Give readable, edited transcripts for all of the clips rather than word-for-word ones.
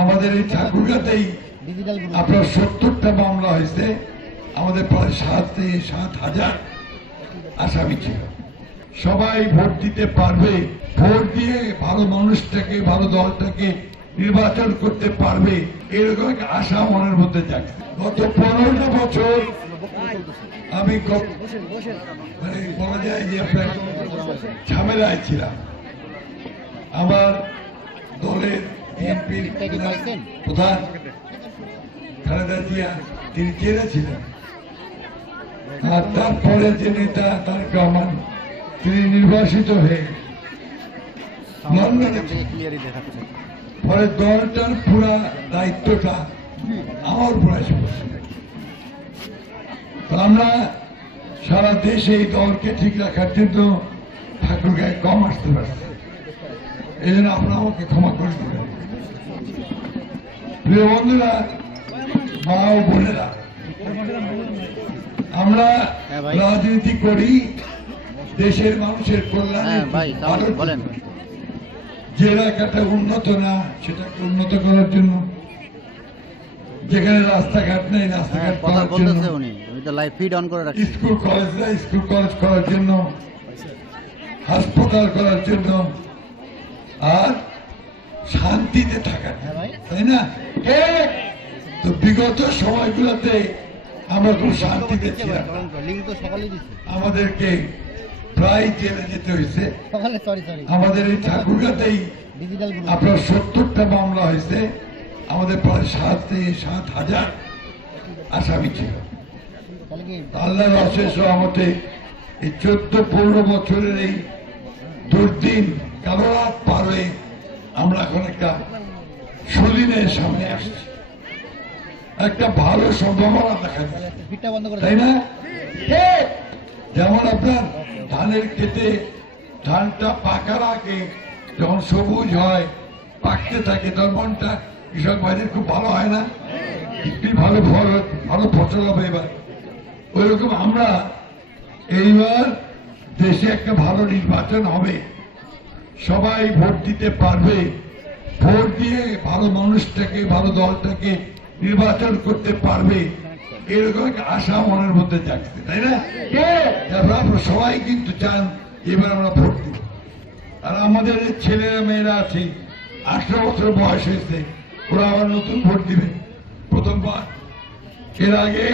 আমাদের এই ঠাকুরগাতেই আপনার 70টা মামলা হয়েছে। আমাদের প্রায় 7,000 আসামি ছিল। সবাই ভোট দিতে পারবে, ভোট দিয়ে ভালো মানুষটাকে, ভালো দলটাকে নির্বাচন করতে পারবে, এরকম একটা আশা মনের মধ্যে জাগছে। গত 15টা বছর আমি মানে বলা যায় যে আপনার ঝামেলায় ছিলাম। আমার দলের বিএনপির প্রধান খালেদা জিয়া তিনি জেলে ছিলেন, আর তারপরে যে নেতা তারেক রহমান তিনি নির্বাসিত হয়ে লন্ডনে, ফলে দলটার পুরা দায়িত্বটা আমার উপর এসে পড়ছে। আমরা সারা দেশে এই দলকে ঠিক রাখার জন্য ঠাকুরগাঁয়ে কম আসতে পারছি। এই জন্য আপনারা আমাকে ক্ষমা করে দেবেন। প্রিয় বন্ধুরা, মা ও বোনেরা, আমরা রাজনীতি করি দেশের মানুষের কল্যাণে। যে এলাকাটা উন্নত না সেটাকে উন্নত করার জন্য, যেখানে রাস্তাঘাট নেই রাস্তাঘাট করার জন্য, স্কুল কলেজ নেই স্কুল কলেজ করার জন্য, হাসপাতাল করার জন্য, আর শান্তিতে থাকার, তাই না? তো বিগত সময়গুলোতে আমরা খুব শান্তিতে ছিলাম। আমাদেরকে প্রায় জেলে যেতে হয়েছে। আমাদের এই ঠাকুরগাতেই আপনার 70টা মামলা হয়েছে। আমাদের প্রায় 7,000 আসামি ছিল। আল্লাহর অশেষ রহমতে এই 14-15 বছরের এই দুর্দিন কালো রাত পার হয়ে আমরা এখন একটা সুদিনের সামনে আসছি, একটা ভালো সম্ভাবনা দেখা যাচ্ছে, তাই না? যেমন আপনার ধানের ক্ষেতে ধানটা পাকার আগে যখন সবুজ হয়, পাকতে থাকে, তখন মনটা কৃষক ভাইদের খুব ভালো হয় না? ভালো ফসল হবে এবার। ওই রকম আমরা এইবার দেশে একটা ভালো নির্বাচন হবে, সবাই ভোট দিতে পারবে, ভোট দিয়ে ভালো মানুষটাকে, ভালো দলটাকে নির্বাচন করতে পারবে, এরকম একটা আশা মনের মধ্যে জাগছে, তাই না? আপনারা সবাই কিন্তু চান এবার আমরা ভোট দিব। আর আমাদের ছেলেরা মেয়েরা আছে 18 বছর বয়স হয়েছে, ওরা আবার নতুন ভোট দিবে প্রথমবার। এর আগে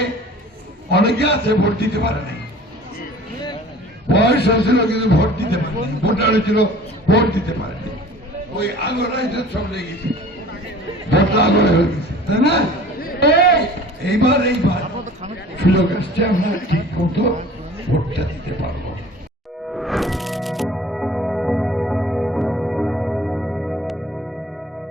অনেকে আছে ভোট দিতে পারে নাই, বয়স হয়েছিল কিন্তু ভোট দিতে পারে, ভোটার হয়েছিল ভোট দিতে পারেনি। ওই আগরাই তো সব লেগে গেছে, ভোটটা আগরে হয়ে গেছে, তাই না? এইবার সুযোগ আসছে, আমরা ঠিক মতো ভোটটা দিতে পারবো।